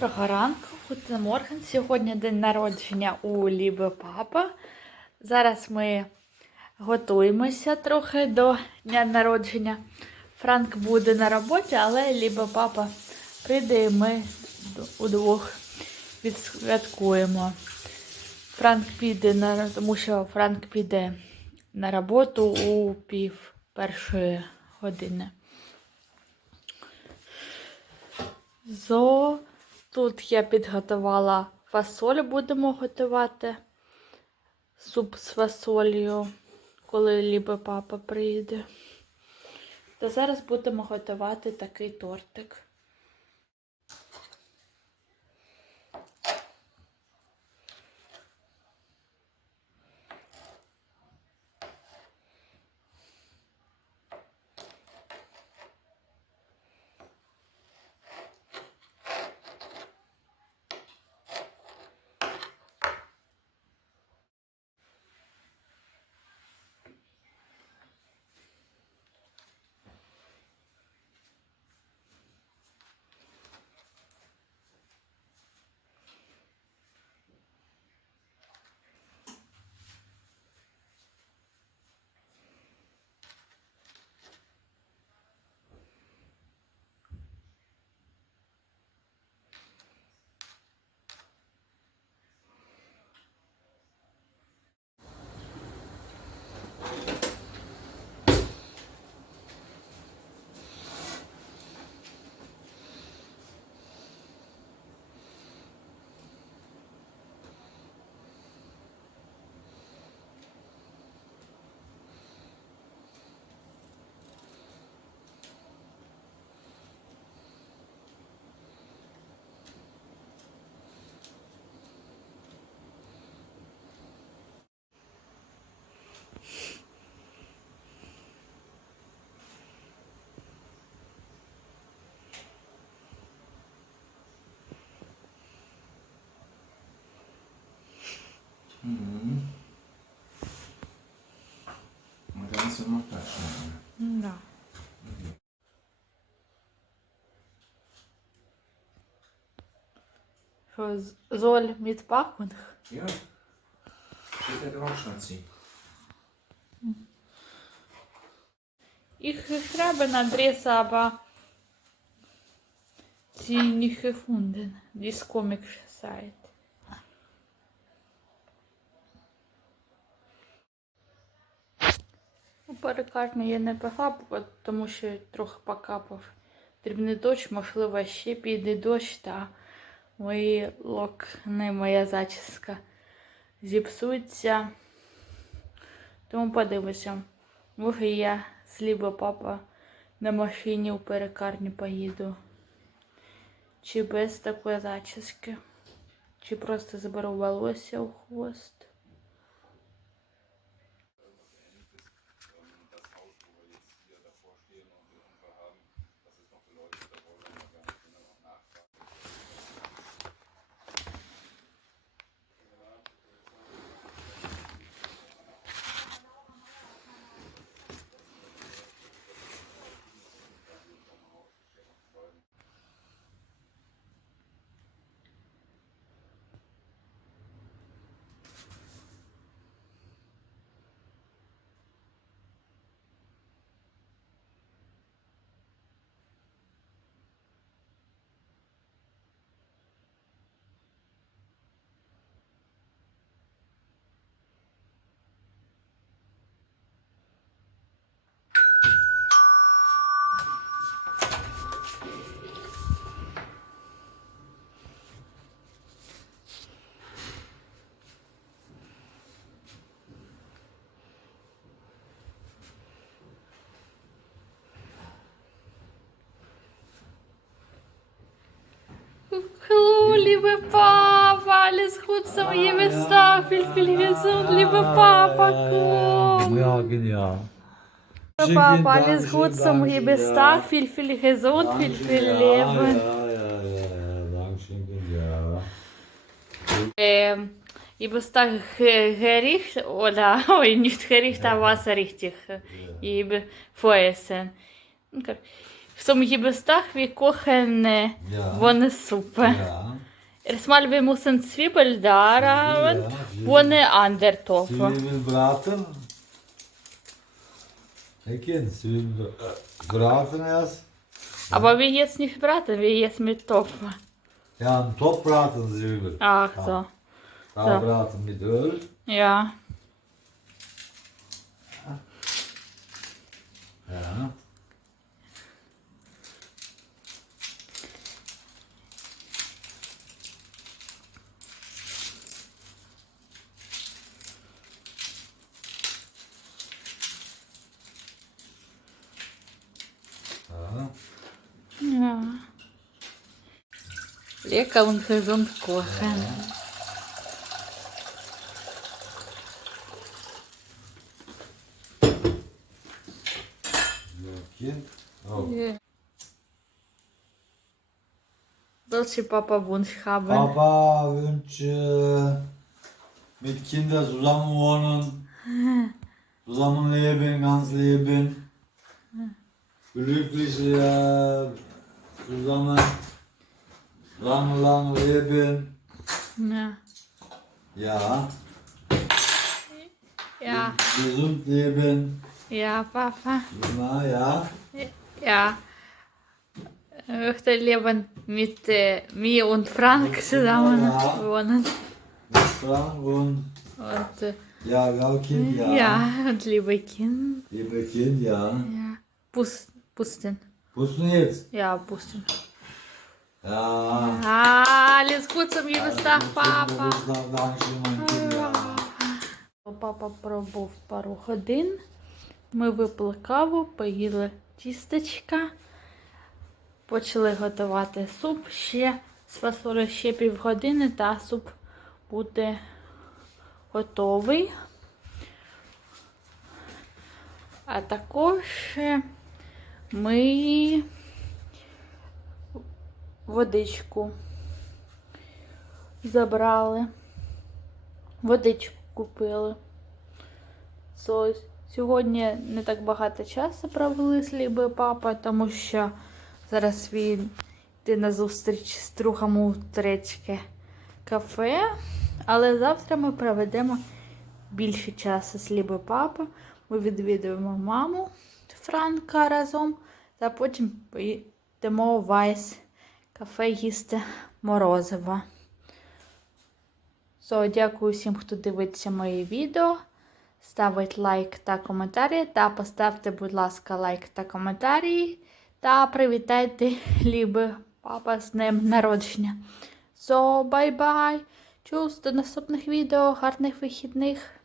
Доброго ранку, Гутен Морген. Сьогодні день народження у Ліби Папа. Зараз ми готуємося трохи до дня народження. Франк буде на роботі, але Ліба Папа прийде і ми удвох відсвяткуємо. Франк піде на тому, що Франк піде на роботу у пів першої години. Зо тут я підготувала фасоль, будемо готувати. Суп з фасолью, коли лібе папа прийде. Та зараз будемо готувати такий тортик. Mhm. Und dann ist noch. Да. Що, Золь мідпакунг? Da drauf, Schatzi. Ich schreibe Adresse, aber sie nicht gefunden. This comic site. Перекарні я не пила, тому що трохи покапав дрібний дощ, можливо, ще піде дощ, та мої локни, моя зачіска зіпсуються. Тому подивимося. Може я з Ліба папа на машині у перекарні поїду. Чи без такої зачіски. Чи просто заберу волосся у хвост. Hallo, liebe Papa, alles gut zum Geburtstag, viel, viel gesund, liebe Papa, komm. Ja, genial. Papa, alles gut zum Geburtstag, viel, viel gesund, viel, viel Ja, Leben. ja, ja, ja, ja, Dankeschön, genial. Ähm, Geburtstag Ge- Gericht oder, nicht Gericht, aber was richtig, Gebe- Voressen. Okay. Zum Geburtstag wir kochen Ja. Bonnesuppe. Ja. Erstmal, wir müssen Zwiebel da rein, Ja, Zwiebel. ohne Andertopf. Zwiebeln braten. Ekin, Zwiebeln braten erst. Aber wir jetzt nicht braten, wir jetzt mit Topf. Ja, einen Topf braten Zwiebeln. Ach so. Da Ja. braten mit Öl. Ja. Ja. ik er dan oh. Ja. Dat je papa wens hebben. Papa wens met kinderen samen wonen. samen leven, ganz leven. Glücklich eh, uh, samen. Lang, lang leben. Ja. Ja, Ja, gesund leben. ja, Papa. Na ja, Ja. Ich möchte leben mit äh, mir und Frank zusammen Ja. wohnen. mit Frank und Und, äh, ja, ja, Kind, ja. ja. und liebe Kind. Liebe Kind, ja. Ja. Bus, Busten. Wussten jetzt? Ja, Busten. Ah, alles gut zum Geburtstag, Папа. Папа пробув пару годин. Ми випили каву, поїли тістечка, почали готувати суп ще з фасолю ще півгодини, та суп буде готовий. А також ми водичку забрали. Водичку купили. Сьогодні не так багато часу провели з Лібою папа, тому що зараз він йде на зустріч з другом у турецьке кафе. Але завтра ми проведемо більше часу з Лібою папа. Ми відвідуємо маму Франка разом, та потім поїдемо в Вайс кафе їсти морозиво. So, дякую всім, хто дивиться мої відео. Ставить лайк та коментарі. Та поставте, будь ласка, лайк та коментарі. Та привітайте Ліби папа з днем народження. So, бай-бай. Чус до наступних відео. Гарних вихідних.